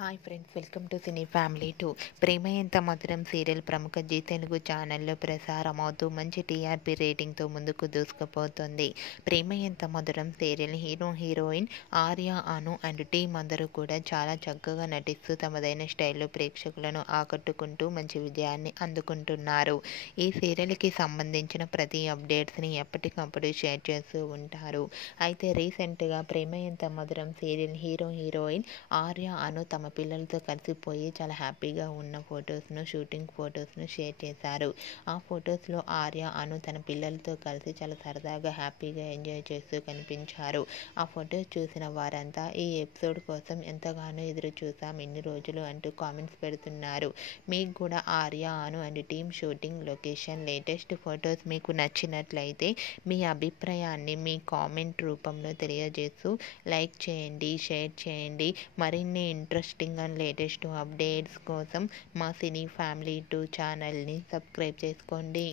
Hi friends, welcome to cine family 2. ప్రేమ ఎంత మధురం serial ప్రముఖ జీ తెలుగు ఛానల్లో ప్రసారమవుతూ మంచి టీఆర్పీ రేటింగ్తో ముందుకు దూసుకుపోతుంది. ప్రేమ ఎంత మధురం serial heroine Arya, Anu and team అందరూ కూడా చాలా చక్కగా నటిస్తూ తమదైన స్టైల్లో ప్రేక్షకులను ఆకట్టుకుంటూ మంచి విజయాన్ని అందుకుంటున్నారు. ఈ సీరియల్కి సంబంధించిన ప్రతి అప్డేట్స్ని ఎప్పటికప్పుడు షేర్ చేస్తూ ఉంటారు. అయితే రీసెంట్గా ప్రేమ ఎంత మధురం సీరియల్ హీరోయిన్ ఆర్య, అను తమ పిల్లలతో కలిసిపోయి చాలా హ్యాపీగా ఉన్న షూటింగ్ ఫొటోస్ను షేర్ చేశారు. ఆ ఫొటోస్లో ఆర్య, అను తన పిల్లలతో కలిసి చాలా సరదాగా హ్యాపీగా ఎంజాయ్ చేస్తూ కనిపించారు. ఆ ఫొటోస్ చూసిన వారంతా ఈ ఎపిసోడ్ కోసం ఎంతగానో ఎదురు చూసాం ఇన్ని రోజులు అంటూ కామెంట్స్ పెడుతున్నారు. మీకు కూడా Arya, Anu and team shooting location latest photos మీకు నచ్చినట్లయితే మీ అభిప్రాయాన్ని మీ కామెంట్ రూపంలో తెలియజేస్తూ లైక్ చేయండి, షేర్ చేయండి. మరిన్ని ఇంట్రెస్టింగ్ అండ్ లేటెస్ట్ అప్డేట్స్ కోసం మా సినీ ఫ్యామిలీ 2 ఛానల్ని సబ్స్క్రైబ్ చేసుకోండి.